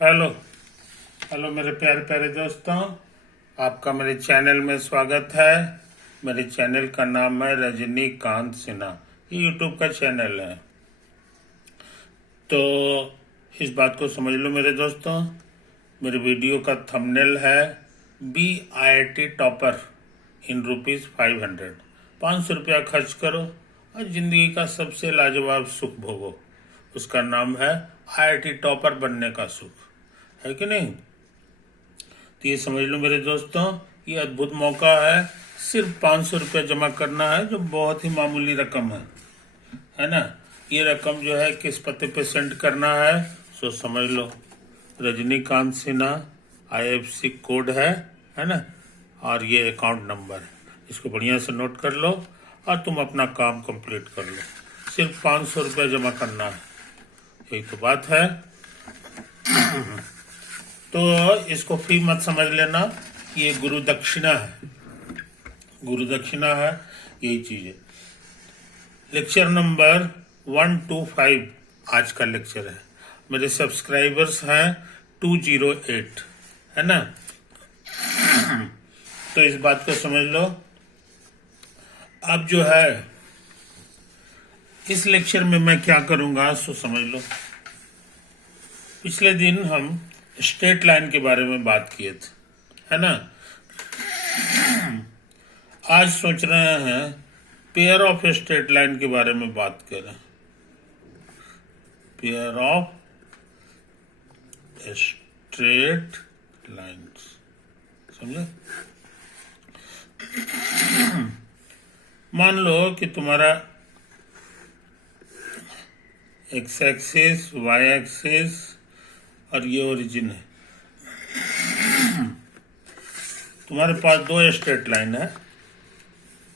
Hello. Hello मेरे प्यारे प्यारे दोस्तों, आपका मेरे चैनल में स्वागत है। मेरे चैनल का नाम है रजनीकांत सिन्हा। ये यूट्यूब का चैनल है। तो इस बात को समझ लो मेरे दोस्तों, मेरे वीडियो का थंबनेल है BIT टॉपर इन ₹500। 500 खर्च करो और जिंदगी का सबसे लाजवाब सुख भोगो। उसका नाम है IIT टॉपर बनने का सुख, है कि नहीं? तो ये समझ लो मेरे दोस्तों, ये अद्भुत मौका है। सिर्फ ₹500 जमा करना है, जो बहुत ही मामूली रकम है ना। ये रकम जो है किस पते पे सेंड करना है, सो समझ लो। रजनीकांत सिन्हा IFSC कोड है ना, और ये अकाउंट नंबर है। इसको बढ़िया से नोट कर लो और तुम अपना काम कंप्लीट कर लो। सिर्फ ₹500 जमा करना है, यही तो बात है। तो इसको फी मत समझ लेना, ये गुरु दक्षिणा है। गुरु दक्षिणा है, यही चीज है। लेक्चर नंबर 125 आज का लेक्चर है। मेरे सब्सक्राइबर्स हैं 208, है ना। तो इस बात को समझ लो। अब जो है इस लेक्चर में मैं क्या करूंगा सो समझ लो। पिछले दिन हम स्ट्रेट लाइन के बारे में बात किए थे, है ना। आज सोच रहे हैं पेयर ऑफ स्ट्रेट लाइन के बारे में बात करें। पेयर ऑफ स्ट्रेट लाइन्स, समझे। मान लो कि तुम्हारा एक्स एक्सिस, वाई एक्सिस और ये ओरिजिन है। तुम्हारे पास दो स्ट्रेट लाइन है।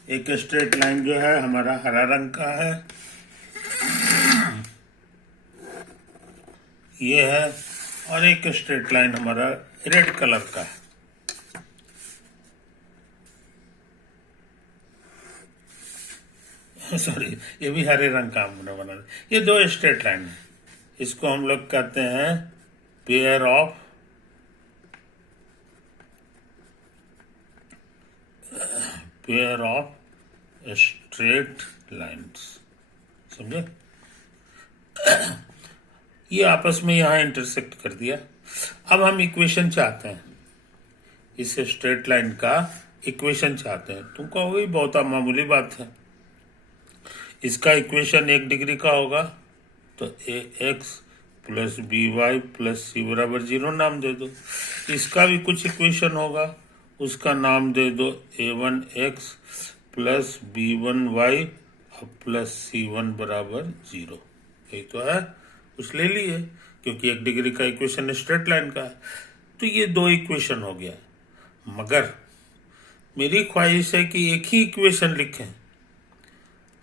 एक स्ट्रेट लाइन जो है हमारा हरा रंग का है, ये है, और एक स्ट्रेट लाइन हमारा रेड कलर का है। सॉरी, ये भी हरे रंग का हमने बना। ये दो स्ट्रेट लाइन है, इसको हम लोग कहते हैं पेयर ऑफ स्ट्रेट लाइन्स, समझे। ये आपस में यहां इंटरसेक्ट कर दिया। अब हम इक्वेशन चाहते हैं, इस स्ट्रेट लाइन का इक्वेशन चाहते हैं। तुम कहोगे बहुत मामूली बात है, इसका इक्वेशन 1 डिग्री का होगा तो AX plus BY plus C बराबर 0 नाम दे दो। इसका भी कुछ इक्वेशन होगा, उसका नाम दे दो A1X plus B1Y plus C1 बराबर 0। यही तो है, कुछ ले लिए, क्योंकि 1 डिग्री का इक्वेशन स्ट्रेट लाइन का है। तो ये दो इक्वेशन हो गया, मगर मेरी ख्वाहिश है कि एक ही इक्वेशन लिखें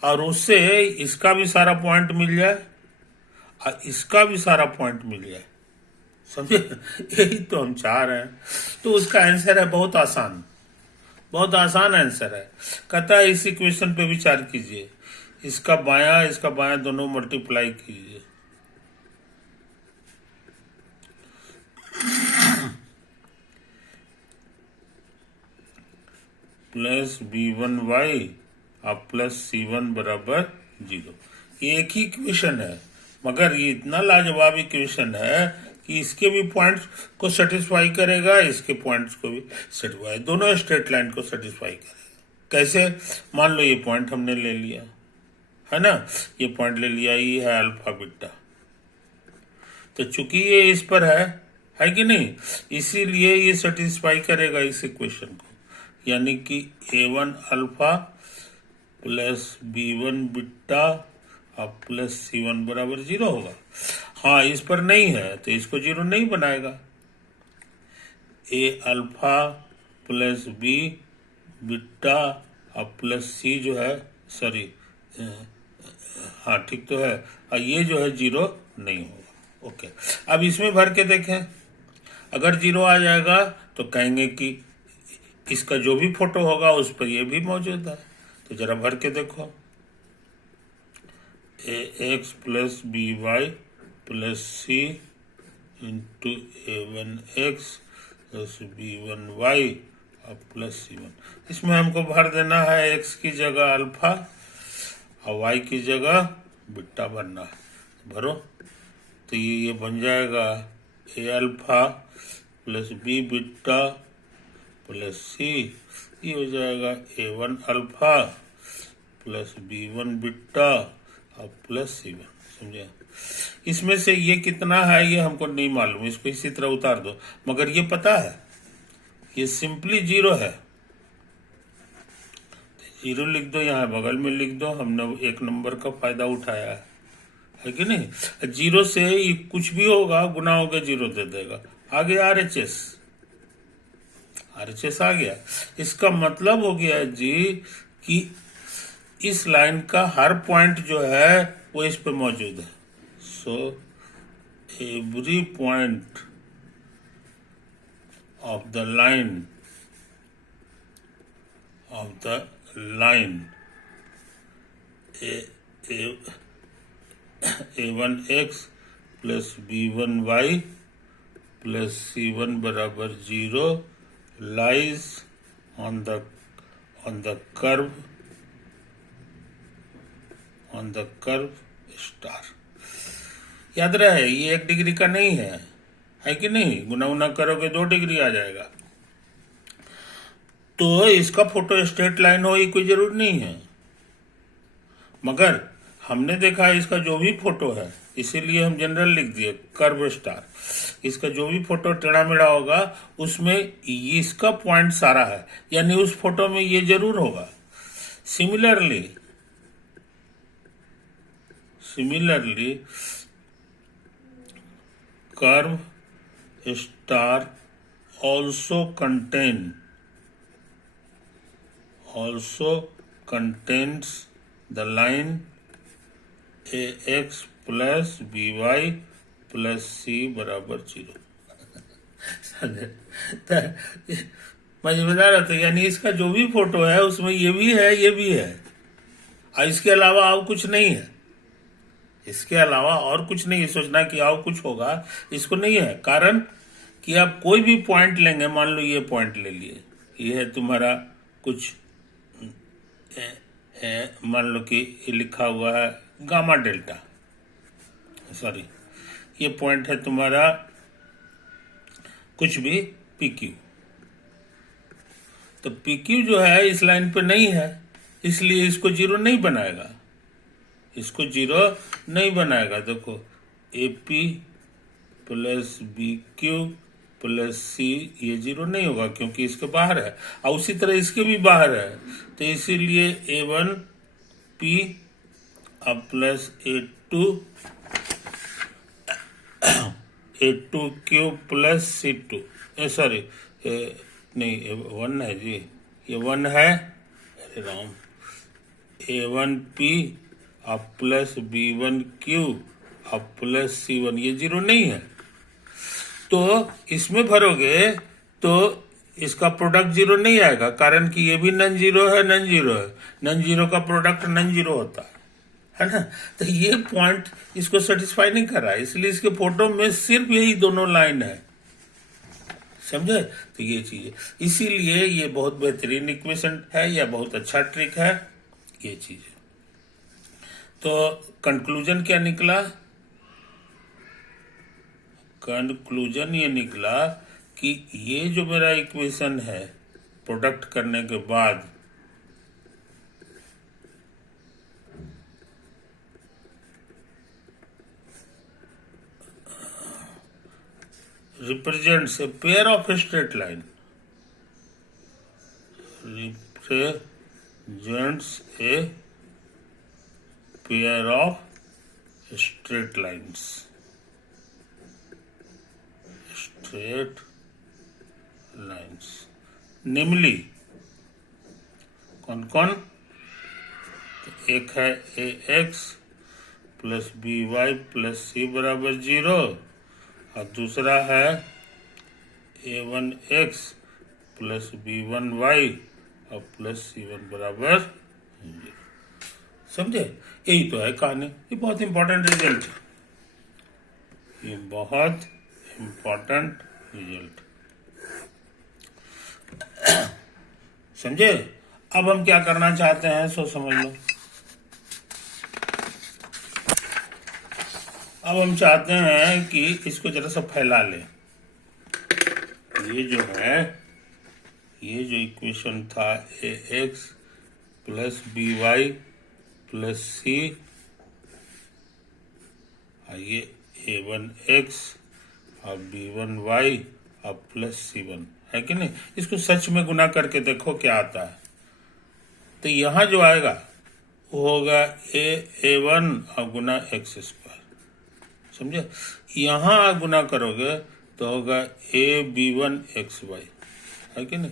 और उससे इसका भी सारा पॉइंट मिल जाए और इसका भी सारा पॉइंट मिल जाए, समझे। यही तो हम चाह रहे हैं। तो उसका आंसर है बहुत आसान, बहुत आसान आंसर है। कहता है इस इक्वेशन पे विचार कीजिए, इसका बायां दोनों मल्टीप्लाई कीजिए। प्लस B1Y और प्लस C1 बराबर 0। ये एक ही इक्वेशन है, मगर ये इतना लाजवाब इक्वेशन है कि इसके भी पॉइंट्स को सेटिस्फाई करेगा, इसके पॉइंट्स को भी सेटिस्फाई, दोनों स्ट्रेट लाइन को सेटिस्फाई करेगा। कैसे? मान लो ये पॉइंट हमने ले लिया, है ना, ये पॉइंट ले लिया, ये है अल्फा बीटा। तो चूंकि ये इस पर है कि नहीं, इसीलिए ये सेटिस्फाई करेगा इस इक्वेशन को, यानी कि A1 alpha plus B1 beta और प्लस C1 बराबर 0 होगा। हाँ, इस पर नहीं है तो इसको 0 नहीं बनाएगा। A alpha plus B beta और प्लस C जो है, सॉरी, हाँ ठीक तो है, और ये जो है 0 नहीं होगा। ओके, अब इसमें भर के देखें, अगर 0 आ जाएगा तो कहेंगे कि इसका जो भी फोटो होगा उस पर ये भी मौजूद है। तो जरा भर के देखो, AX plus BY plus C into a1x plus b1y और प्लस c1। इसमें हमको भर देना है x की जगह अल्फा और y की जगह बीटा भरना है। भरो तो ये बन जाएगा a alpha plus b beta plus c। ये हो जाएगा a1 alpha plus b1 beta और प्लस c1। समझे? इसमें से ये कितना है ये हमको नहीं मालूम, इसको इसी तरह उतार दो। मगर ये पता है ये सिंपली जीरो है, जीरो लिख दो, यहाँ बगल में लिख दो। हमने एक नंबर का फायदा उठाया है कि नहीं? जीरो से ये कुछ भी होगा गुना होगा जीरो दे देगा। आगे RHS आ गया। इसका मतलब हो गया जी कि इस लाइन का हर पॉइंट जो है वो इस पे मौजूद है। So every point of the line a1x plus b1y plus c1 बराबर 0 lies on the curve star. याद रहे ये 1 डिग्री का नहीं है कि नहीं? गुना उना करोगे 2 डिग्री आ जाएगा। तो इसका फोटो स्ट्रेट लाइन हो ये कोई जरूर नहीं है, मगर हमने देखा इसका जो भी फोटो है, इसीलिए हम जनरल लिख दिए कर्व स्टार। इसका जो भी फोटो टेढ़ा मेढ़ा होगा उसमें इसका पॉइंट सारा है, यानी उस फोटो में ये जरूर होगा। Similarly curve star also contains the line ax plus by plus c बराबर 0। मैं ये बता रहा था, यानी इसका जो भी फोटो है उसमें ये भी है ये भी है, और इसके अलावा और कुछ नहीं है। इसके अलावा और कुछ नहीं है। सोचना कि और कुछ होगा, इसको नहीं है। कारण कि आप कोई भी पॉइंट लेंगे, मान लो ये पॉइंट ले लिए, ये है तुम्हारा कुछ मान लो कि ये लिखा हुआ है गामा डेल्टा, सॉरी ये पॉइंट है तुम्हारा कुछ भी PQ। तो PQ जो है इस लाइन पे नहीं है, इसलिए इसको जीरो नहीं बनाएगा, इसको जीरो नहीं बनाएगा। देखो AP plus BQ plus C ये जीरो नहीं होगा क्योंकि इसके बाहर है, और उसी तरह इसके भी बाहर है। तो इसीलिए A1P अब plus A2Q plus C2, sorry नहीं 1 है जी, ये 1 है, अरे राम, A1P अब प्लस B1Q अब प्लस C1 ये जीरो नहीं है। तो इसमें भरोगे तो इसका प्रोडक्ट जीरो नहीं आएगा, कारण कि ये भी नन जीरो है, नन जीरो है, नन जीरो का प्रोडक्ट नन जीरो होता है ना? तो ये पॉइंट इसको सेटिस्फाई नहीं कर रहा है, इसलिए इसके फोटो में सिर्फ यही दोनों लाइन है। समझे? तो ये चीज है, इसीलिए ये बहुत बेहतरीन इक्वेशन है या बहुत अच्छा ट्रिक है ये चीज है। तो कंक्लूजन क्या निकला? कंक्लूजन ये निकला कि ये जो मेरा इक्वेशन है प्रोडक्ट करने के बाद represents a pair of straight line, represents a pair of straight lines, straight lines, निम्नली कौन कौन? एक है ax plus by plus c बराबर 0, और दूसरा है a1x प्लस b1y और प्लस c1 बराबर 0। समझे? यही तो है कहानी। ये बहुत इंपॉर्टेंट रिजल्ट है, ये बहुत इम्पोर्टेंट रिजल्ट। समझे? अब हम क्या करना चाहते हैं सो समझ लो। अब हम चाहते हैं कि इसको जरा सा फैला लें। ये जो है, ये जो इक्वेशन था A X plus B Y plus C, ये ए वन एक्स और बी वन वाई और प्लस सी वन है कि नहीं। इसको सच में गुना करके देखो क्या आता है। तो यहां जो आएगा वो होगा ए वन और गुना एक्स स्क्वायर। समझे? यहां गुना करोगे तो होगा A B one X Y, है कि नहीं।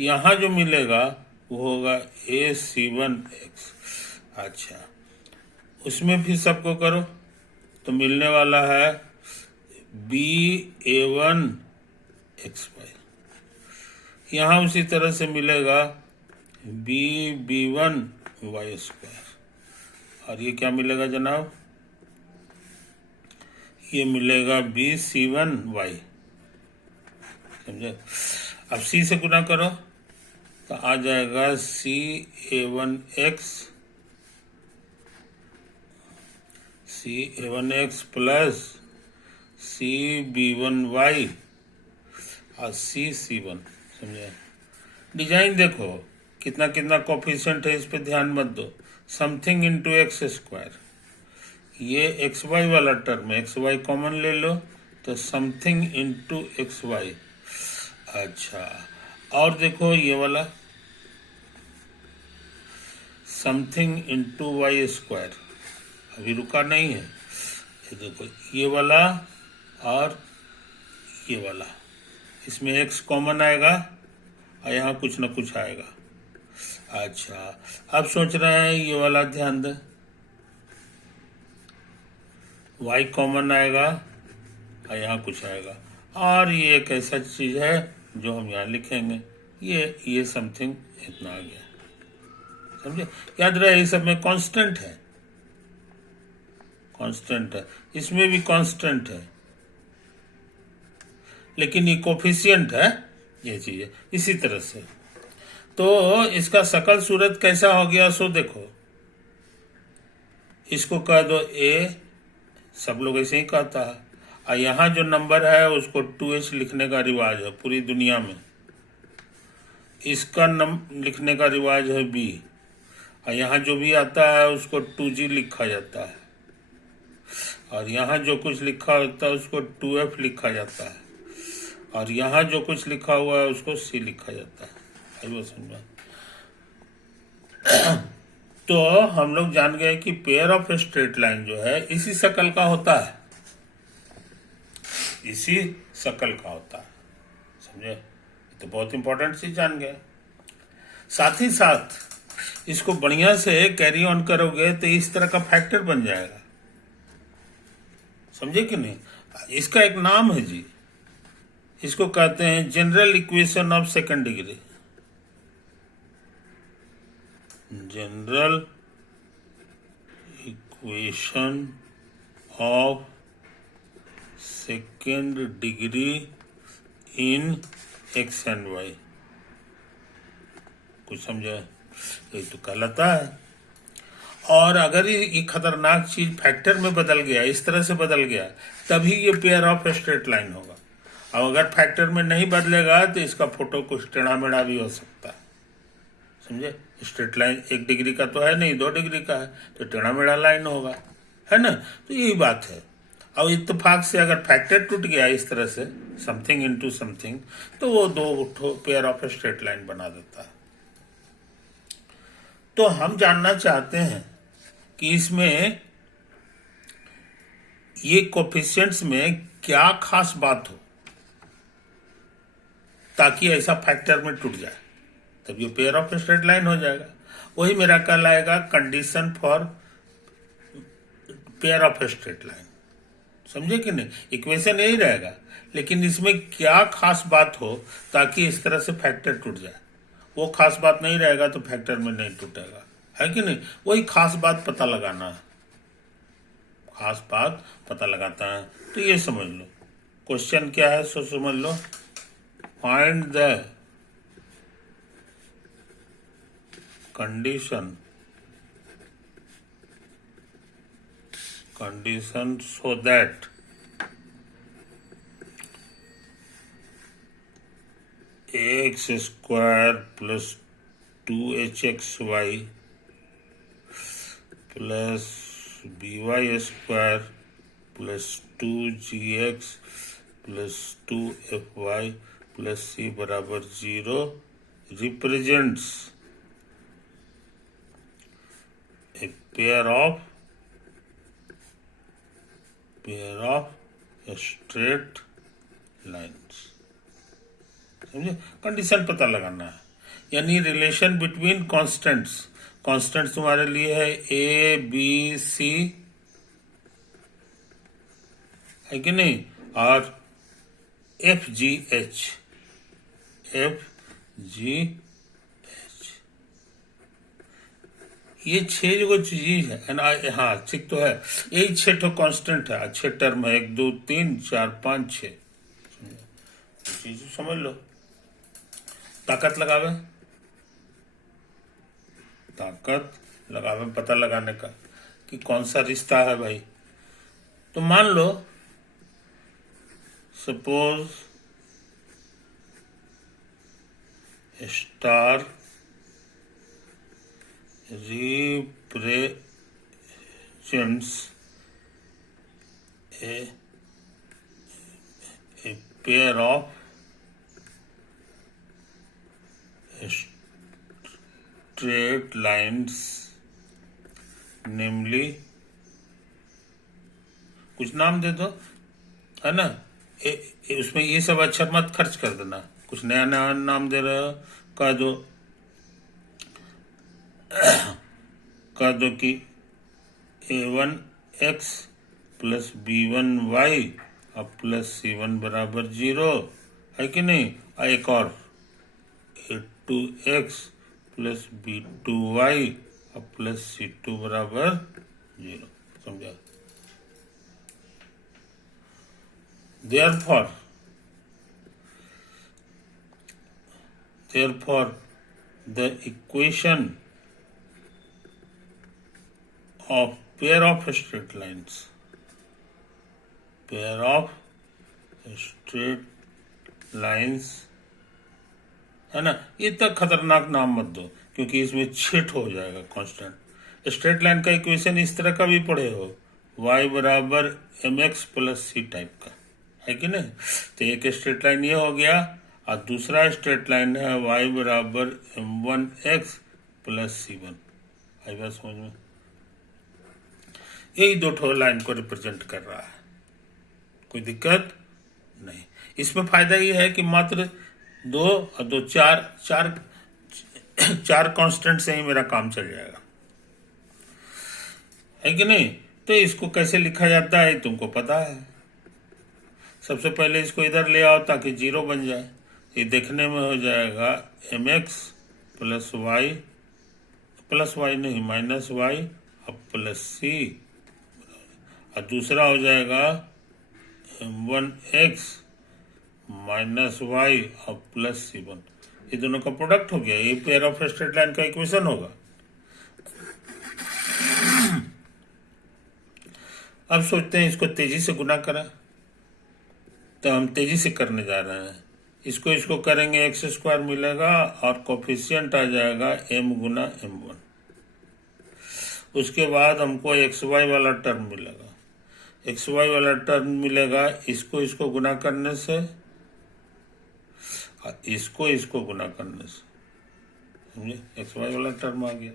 यहां जो मिलेगा वो होगा ए सी वन एक्स। अच्छा, उसमें फिर सबको करो तो मिलने वाला है B A one X Y. यहां उसी तरह से मिलेगा B B one Y square. और ये क्या मिलेगा जनाब? ये मिलेगा बी सी वन वाई। समझे? अब सी से गुना करो तो आ जाएगा C A one X plus C B one Y और सी वन। समझे? डिजाइन देखो कितना कितना कोफिशिएंट है, इस पे ध्यान मत दो। समथिंग इंटू एक्स स्क्वायर, ये एक्स वाई वाला टर्म है, एक्स वाई कॉमन ले लो तो समथिंग इंटू एक्स वाई। अच्छा, और देखो ये वाला समथिंग इंटू वाई स्क्वायर, अभी रुका नहीं है। ये देखो ये वाला और ये वाला, इसमें एक्स कॉमन आएगा और यहाँ कुछ ना कुछ आएगा। अच्छा, अब सोच रहे हैं ये वाला ध्यान दें, y कॉमन आएगा और यहाँ कुछ आएगा। और ये एक ऐसा चीज है जो हम यहाँ लिखेंगे, ये समथिंग इतना आ गया। समझे? याद रहे ये सब में कांस्टेंट है, कांस्टेंट है, इसमें भी कांस्टेंट है, लेकिन ये कोफिशिएंट है, ये चीज है। इसी तरह से तो इसका शकल सूरत कैसा हो गया सो देखो, इसको कह दो ए, सब लोग ऐसे ही कहता है। और यहाँ जो नंबर है उसको 2h लिखने का रिवाज है पूरी दुनिया में। इसका लिखने का रिवाज है b, और यहाँ जो भी आता है उसको 2g लिखा जाता है, और यहाँ जो कुछ लिखा होता है उसको 2f लिखा जाता है, और यहाँ जो कुछ लिखा हुआ है उसको c लिखा जाता है। वो समझा? तो हम लोग जान गए कि पेयर ऑफ स्ट्रेट लाइन जो है इसी शक्ल का होता है, इसी शक्ल का होता है। समझे? तो बहुत इंपॉर्टेंट चीज जान गए। साथ ही साथ इसको बढ़िया से कैरी ऑन करोगे तो इस तरह का फैक्टर बन जाएगा। समझे कि नहीं? इसका एक नाम है जी, इसको कहते हैं general equation of second degree. General equation of second degree in X and Y. कुछ समझे? ये तो कहलाता है। और अगर ये खतरनाक चीज फैक्टर में बदल गया, इस तरह से बदल गया, तभी ये पेयर ऑफ स्ट्रेट लाइन होगा। और अगर फैक्टर में नहीं बदलेगा तो इसका फोटो कुछ टेढ़ा मेढ़ा भी हो सकता है। समझे? स्ट्रेट लाइन 1 डिग्री का तो है नहीं, 2 डिग्री का है, तो टेढ़ा मेढ़ा लाइन होगा, है ना। तो यही बात है। और इत्तेफाक से अगर फैक्टर टूट गया इस तरह से, समथिंग इंटू समथिंग, तो वो 2 पेयर ऑफ स्ट्रेट लाइन बना देता है। तो हम जानना चाहते हैं कि इसमें ये कोफिशिएंट्स में क्या खास बात हो ताकि ऐसा फैक्टर में टूट जाए, तब ये पेयर ऑफ स्ट्रेट लाइन हो जाएगा। वही मेरा कहलाएगा condition for pair of straight line. समझे कि नहीं? इक्वेशन यही रहेगा, लेकिन इसमें क्या खास बात हो ताकि इस तरह से फैक्टर टूट जाए, वो खास बात नहीं रहेगा तो फैक्टर में नहीं टूटेगा, है कि नहीं। वही खास बात पता लगाना है, खास बात पता लगाता है। तो ये समझ लो, क्वेश्चन क्या है सो समझ लो, find the condition so that ax square plus 2hxy plus by square plus 2gx plus 2fy plus c बराबर 0 represents a pair of straight lines। समझे? कंडीशन पता लगाना है, यानी रिलेशन बिटवीन कॉन्स्टेंट्स। कॉन्स्टेंट्स तुम्हारे लिए है ए बी सी, है कि नहीं, और एफ जी एच, ये 6 जो चीज है ना, हाँ ठीक तो है, यही 6 तो कांस्टेंट है, 6 टर्म है, 1 2 3 4 5 6 चीज समझ लो। ताकत लगावे पता लगाने का कि कौन सा रिश्ता है भाई। तो मान लो suppose star represents a pair of straight lines, namely, कुछ नाम दे दो, है ना, उसमें ये सब अक्षर मत खर्च कर देना, कुछ नया नया नाम दे रहे हो, कह दो कि a1x प्लस b1y और प्लस c1 बराबर 0, है कि नहीं। एक और a2x प्लस b2y और प्लस c2 बराबर 0। समझा? therefore the equation of pair of straight lines, है ना, ये तक खतरनाक नाम मत दो, क्योंकि इसमें छिट हो जाएगा कांस्टेंट। स्ट्रेट लाइन का इक्वेशन इस तरह का भी पढ़े हो, y बराबर mx प्लस सी टाइप का, है कि नहीं। तो एक स्ट्रेट लाइन ये हो गया, और दूसरा स्ट्रेट लाइन है y बराबर m1x प्लस c1। आई बात समझ में? यही दो ठो लाइन को रिप्रेजेंट कर रहा है, कोई दिक्कत नहीं। इसमें फायदा ये है कि मात्र 2 और 2 चार कांस्टेंट से ही मेरा काम चल जाएगा, है कि नहीं। तो इसको कैसे लिखा जाता है तुमको पता है। सबसे पहले इसको इधर ले आओ ताकि 0 बन जाए। ये देखने में हो जाएगा mx प्लस वाई नहीं माइनस वाई और प्लस सी, और दूसरा हो जाएगा m1x माइनस वाई और प्लस c1। ये दोनों का प्रोडक्ट हो गया, ये पेयर ऑफ स्ट्रेट लाइन का इक्वेशन होगा। अब सोचते हैं इसको तेजी से गुना करें, तो हम तेजी से करने जा रहे हैं। इसको करेंगे एक्स स्क्वायर मिलेगा और कोफिशिएंट आ जाएगा m गुना m1। उसके बाद हमको एक्स वाई वाला टर्म मिलेगा, एक्स वाई वाला टर्म मिलेगा, इसको गुना करने से, इसको गुना करने से, समझे, एक्स वाई वाला टर्म आ गया।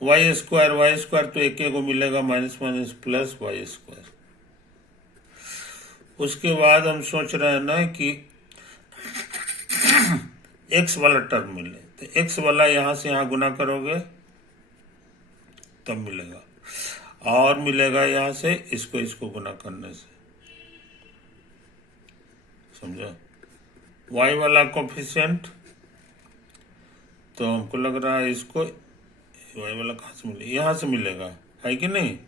वाई स्क्वायर तो एक को मिलेगा, minus minus plus Y square. उसके बाद हम सोच रहे हैं ना कि एक्स वाला टर्म मिले, तो एक्स वाला यहां से यहां गुना करोगे तब मिलेगा, और मिलेगा यहां से इसको गुना करने से, समझा। y वाला कोफिशिएंट तो हमको लग रहा है इसको y वाला कहाँ से मिले, यहाँ से मिलेगा, है कि नहीं।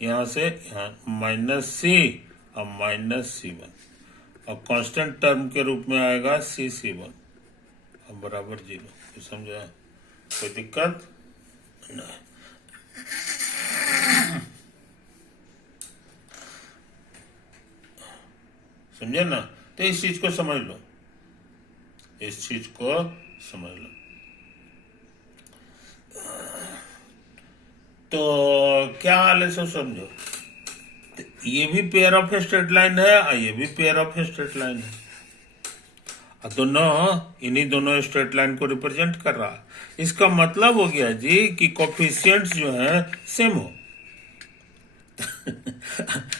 यहाँ से यहाँ माइनस सी और माइनस C1 और कांस्टेंट टर्म के रूप में आएगा C1 और बराबर 0। तो समझा? कोई दिक्कत नहीं। समझे ना? तो इस चीज को समझ लो, इस चीज को समझ लो। तो क्या हाल है, सब समझो। तो ये भी पेयर ऑफ स्ट्रेट लाइन है और ये भी पेयर ऑफ स्ट्रेट लाइन है, और दोनों इन्हीं दोनों स्ट्रेट लाइन को रिप्रेजेंट कर रहा है। इसका मतलब हो गया जी कि कोफिशिएंट्स जो है सेम हो।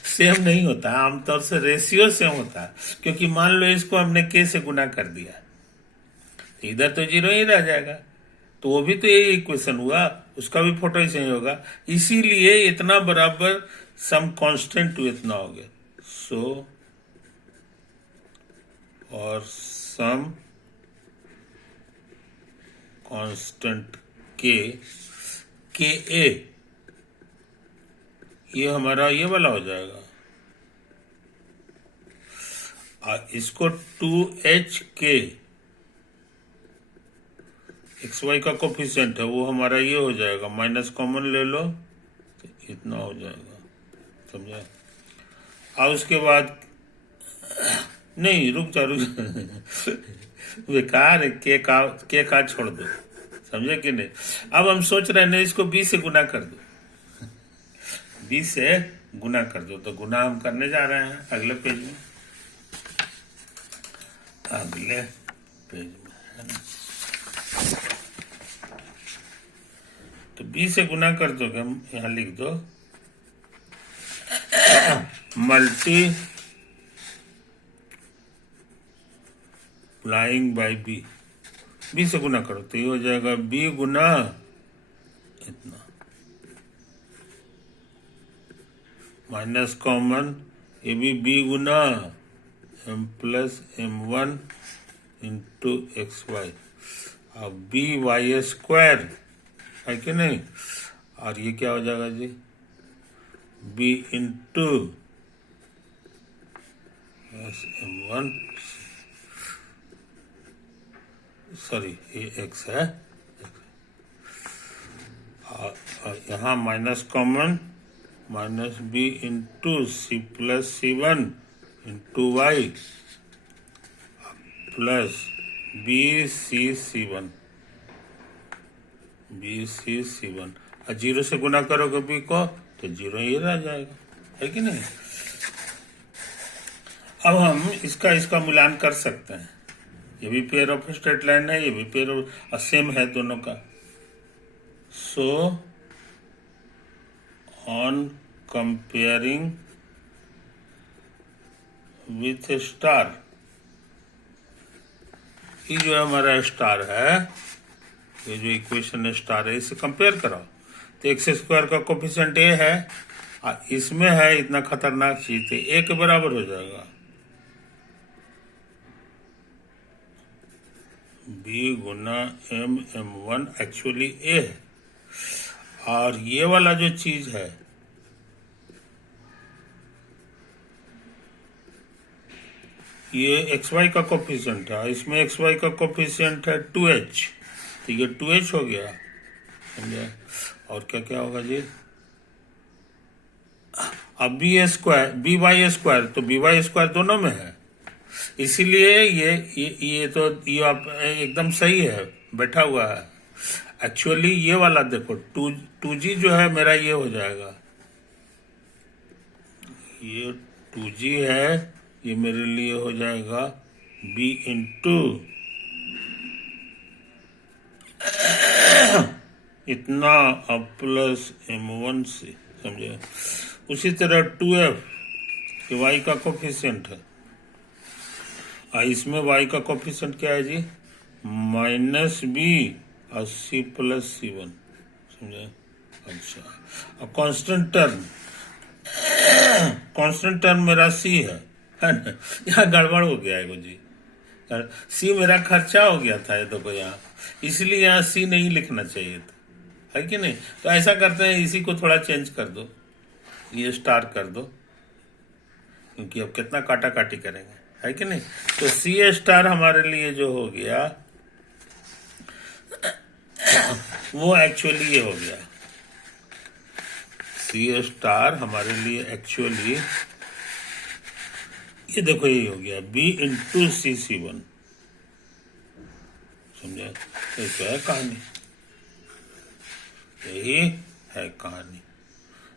सेम नहीं होता, आमतौर से रेशियो सेम होता है, क्योंकि मान लो इसको हमने के से गुना कर दिया, इधर तो 0 ही रह जाएगा, तो वो भी तो यही इक्वेशन हुआ, उसका भी फोटो ही सही होगा। इसीलिए इतना बराबर सम कांस्टेंट टू इतना हो गया। सो और सम कांस्टेंट के ए, ये हमारा ये वाला हो जाएगा, और इसको 2HK XY का कोफिशिएंट है, वो हमारा ये हो जाएगा, माइनस कॉमन ले लो तो इतना हो जाएगा। समझा? और उसके बाद नहीं, रुक जा बेकार है, के का छोड़ दो। समझे कि नहीं? अब हम सोच रहे हैं इसको 20 से गुना कर दो, 20 से गुना कर दो। तो गुना हम करने जा रहे हैं अगले पेज में, अगले पेज में है ना। तो 20 से गुना कर दोगे, हम यहाँ लिख दो मल्टीप्लाइंग बाई बी, 20 से गुना करो तो ये हो जाएगा b गुना इतना, माइनस कॉमन, ये भी b गुना m plus m1 into XY, अब BY स्क्वायर है कि नहीं, और ये क्या हो जाएगा जी, b इंटू m1, सॉरी ये x है, और यहाँ minus common, minus b into C plus C1 into Y plus BC C1, और 0 से गुना करोगे b को तो 0 ही रह जाएगा, है कि नहीं? अब हम इसका मिलान कर सकते हैं, ये भी पेयर ऑफ स्ट्रेट लाइन है, ये भी पेयर ऑफ सेम है दोनों का। So on comparing with star, ये जो है हमारा स्टार है, ये जो इक्वेशन है स्टार है, इसे कंपेयर कराओ तो x स्क्वायर का कोफिशिएंट a है, और इसमें है इतना खतरनाक चीज, तो a के बराबर हो जाएगा, b Guna m1 actually a है, और ये वाला जो चीज है ये XY का कोफिशिएंट है, इसमें XY का कोफिशिएंट है 2H, तो ये 2H हो गया। समझे? और क्या क्या होगा जी, अब BY स्क्वायर, तो BY स्क्वायर दोनों में है, इसीलिए ये तो ये आप एकदम सही है, बैठा हुआ है। एक्चुअली ये वाला देखो 2G जो है मेरा ये हो जाएगा, ये 2G है, ये मेरे लिए हो जाएगा b इंटू इतना अब प्लस m1 से। समझे? उसी तरह 2f कि y का कोफिशिएंट है, और इसमें y का कोफिशिएंट क्या है जी, माइनस b और c प्लस C1। समझे? अच्छा, अब कांस्टेंट टर्म मेरा c है ना, यहाँ गड़बड़ हो गया है जी, c मेरा खर्चा हो गया था, ये देखो यहाँ, इसलिए यहाँ c नहीं लिखना चाहिए था, है कि नहीं? तो ऐसा करते हैं, इसी को थोड़ा चेंज कर दो, ये स्टार कर दो, क्योंकि अब कितना काटा काटी करेंगे, है कि नहीं। तो सी स्टार हमारे लिए जो हो गया वो एक्चुअली ये हो गया, सी स्टार हमारे लिए एक्चुअली ये देखो यही हो गया बी इंटू C1। समझे, ये तो है कहानी, यही है कहानी।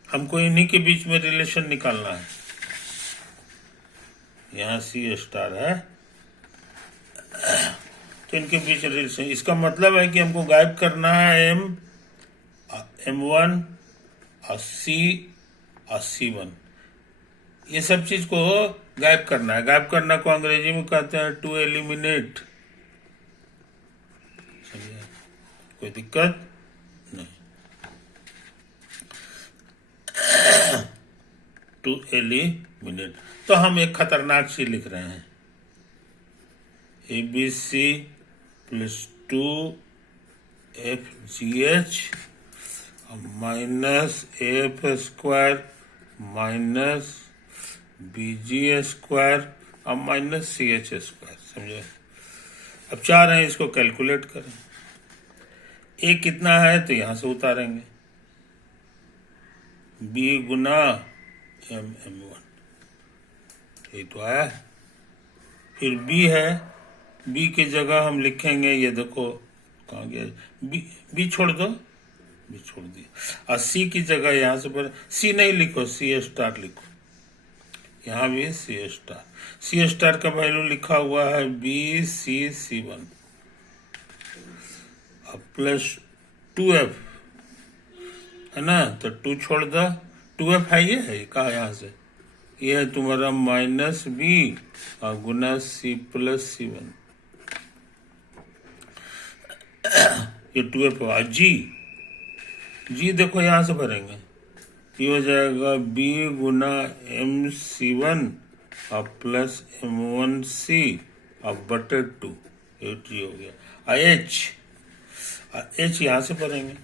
हमको इन्हीं के बीच में रिलेशन निकालना है। यहाँ सी स्टार है तो इनके बीच रिलेशन, इसका मतलब है कि हमको गायब करना है M1 और C1, ये सब चीज को गायब करना है। गायब करना को अंग्रेजी में कहते हैं टू एलिमिनेट। समझे, कोई दिक्कत नहीं। टू एलिमिनेट, तो हम एक खतरनाक चीज लिख रहे हैं, ABC plus 2FGH minus AF square minus BG square और माइनस CH स्क्वायर। समझे, अब चाह रहे हैं इसको कैलकुलेट करें। A कितना है तो यहां से उतारेंगे, B गुना M1, ये तो आया। फिर B है, B की जगह हम लिखेंगे, ये देखो कहाँ गया, B छोड़ दो, B छोड़ दिया। और C की जगह यहां से पर C नहीं लिखो, C स्टार लिखो, यहाँ भी C स्टार। C स्टार का वैल्यू लिखा हुआ है BC1 अब प्लस 2F है ना, तो 2 छोड़ दो, 2F है, ये है कहा यहाँ से, ये है तुम्हारा माइनस B और गुना C प्लस C1, ये 2F हुआ। G देखो यहाँ से भरेंगे, ये हो जाएगा B गुना MC1 और प्लस M1C और बटे 2, 8G हो गया। H यहाँ से भरेंगे,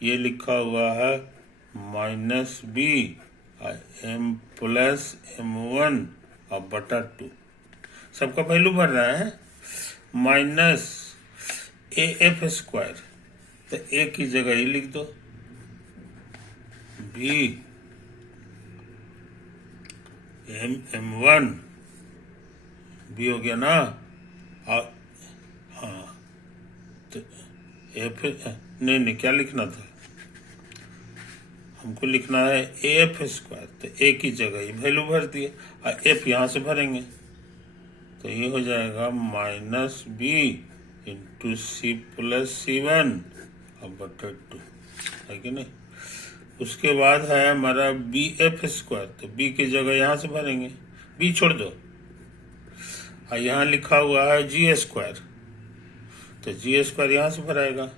ये लिखा हुआ है माइनस B और M प्लस M1 और बटा 2, सबका वैल्यू भर रहा है, माइनस AF स्क्वायर, तो A की जगह ही लिख दो, B M1 B हो गया ना, और हाँ तो F नहीं क्या लिखना था, हमको लिखना है AF स्क्वायर, तो A की जगह ही वैल्यू भर दिए और F यहाँ से भरेंगे, तो ये हो जाएगा minus B into C plus C1 और बटा 2, है कि नहीं। उसके बाद है हमारा BF स्क्वायर, तो B की जगह यहाँ से भरेंगे, B छोड़ दो, और यहाँ लिखा हुआ है G स्क्वायर, तो G स्क्वायर यहाँ से भराएगा।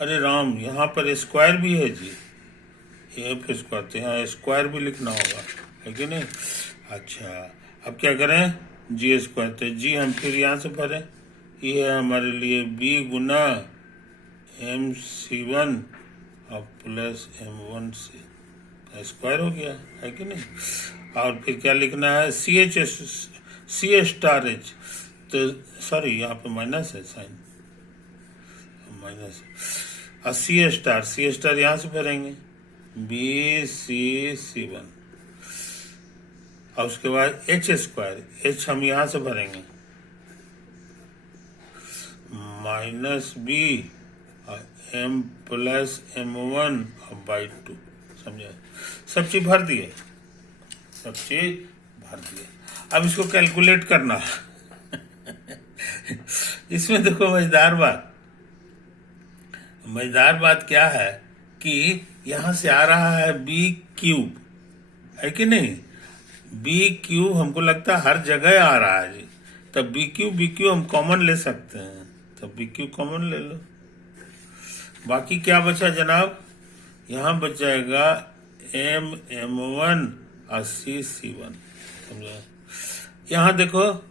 अरे राम, यहाँ पर स्क्वायर भी है जी, AF स्क्वायर, तो यहाँ स्क्वायर भी लिखना होगा, है कि नहीं। अच्छा, अब क्या करें, G स्क्वायर, तो G हम फिर यहाँ से भरें, ये है हमारे लिए B गुना MC1 और प्लस M1C, स्क्वायर हो गया, है कि नहीं। और फिर क्या लिखना है, C स्टार H, तो सॉरी यहाँ पे माइनस है साइन, माइनस, और C स्टार यहाँ से भरेंगे, BC1, और उसके बाद H स्क्वायर, H हम यहाँ से भरेंगे, माइनस B और M प्लस M1 और बाई 2। समझे, सब चीज भर दिए, सब चीज भर दिए। अब इसको कैलकुलेट करना इसमें देखो मजेदार बात क्या है कि यहां से आ रहा है B क्यूब, है कि नहीं। B क्यूब हमको लगता है हर जगह आ रहा है जी, तब B क्यूब हम कॉमन ले सकते हैं, तब B क्यूब कॉमन ले लो। बाकी क्या बचा जनाब, यहाँ बच जाएगा M1 और C1। समझे, यहाँ देखो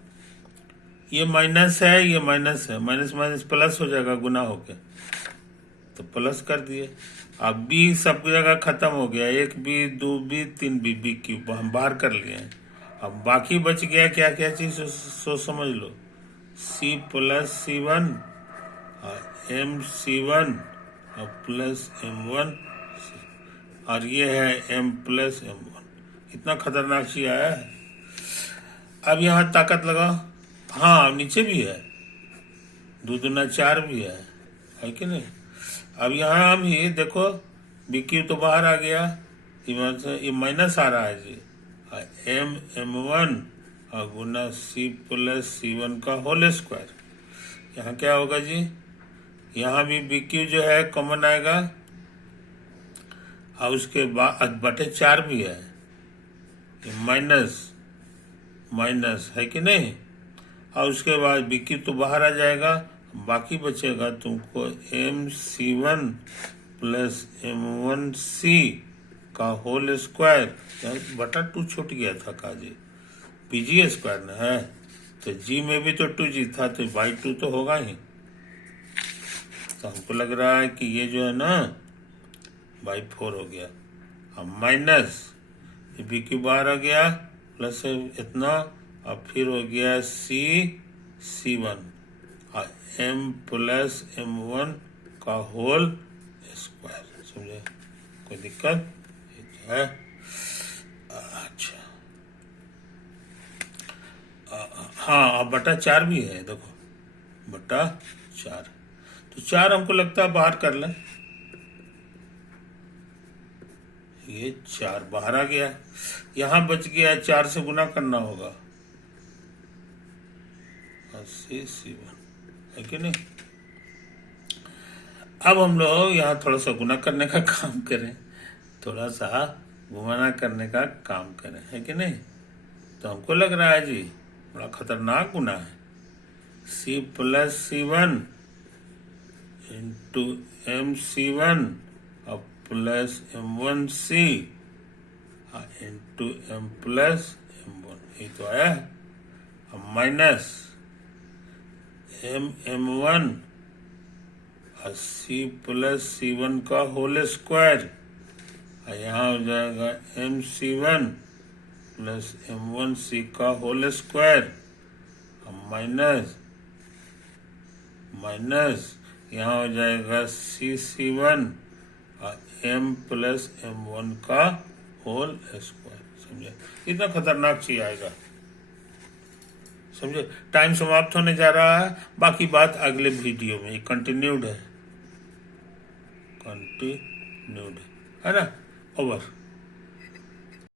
ये माइनस है, ये माइनस है, माइनस माइनस प्लस हो जाएगा गुना होके, तो प्लस कर दिए। अब बी सब जगह खत्म हो गया, 1b 2b 3b, B cube हम बाहर कर लिए हैं। अब बाकी बच गया क्या क्या चीज, सोच समझ लो। c प्लस c1 और m(c1) और प्लस m1 और ये है m प्लस m1। इतना खतरनाक चीज आया है। अब यहाँ ताकत लगाओ। हाँ नीचे भी है, 2 दूना 4 भी है कि नहीं। अब यहाँ हम ये देखो बी क्यू तो बाहर आ गया, ये माइनस आ रहा है जी, m(m1) और गुना c प्लस c1 का होल स्क्वायर। यहाँ क्या होगा जी, यहाँ भी बी क्यू जो है कॉमन आएगा और उसके बाद बटे 4 भी है, माइनस माइनस है कि नहीं। और उसके बाद बी क्यू तो बाहर आ जाएगा, बाकी बचेगा तुमको m(c1) प्लस m(1c) का होल स्क्वायर। बटा 2 छूट गया था काजी, pg स्क्वायर ना है, तो g में भी तो 2g था, तो बाई 2 तो होगा ही। तो हमको लग रहा है कि ये जो है ना बाई 4 हो गया। अब माइनस बी क्यू बाहर आ गया, प्लस इतना, और फिर हो गया c(c1) और m प्लस m1 का होल स्क्वायर। समझे, कोई दिक्कत है? अच्छा हाँ, अब बटा 4 भी है, देखो बटा 4, तो 4 हमको लगता है बाहर कर लें। ये 4 बाहर आ गया, यहाँ बच गया 4 से गुना करना होगा, c(c1) है कि नहीं। अब हम लोग यहाँ थोड़ा सा गुना करने का काम करें, थोड़ा सा घुमाना करने का काम करें, है कि नहीं। तो हमको लग रहा है जी बड़ा खतरनाक गुना है, c plus c1 into m(c1) और plus m(1c) into m plus m1, ये तो आया। अब माइनस m(m1) और c प्लस c1 का होल स्क्वायर, और यहाँ हो जाएगा m(c1) प्लस m(1c) का होल स्क्वायर, और माइनस माइनस यहाँ हो जाएगा c(c1) और m प्लस m1 का होल स्क्वायर। समझे, इतना खतरनाक चीज आएगा। समझे, टाइम समाप्त होने जा रहा है, बाकी बात अगले वीडियो में, कंटिन्यूड है ना। ओवर।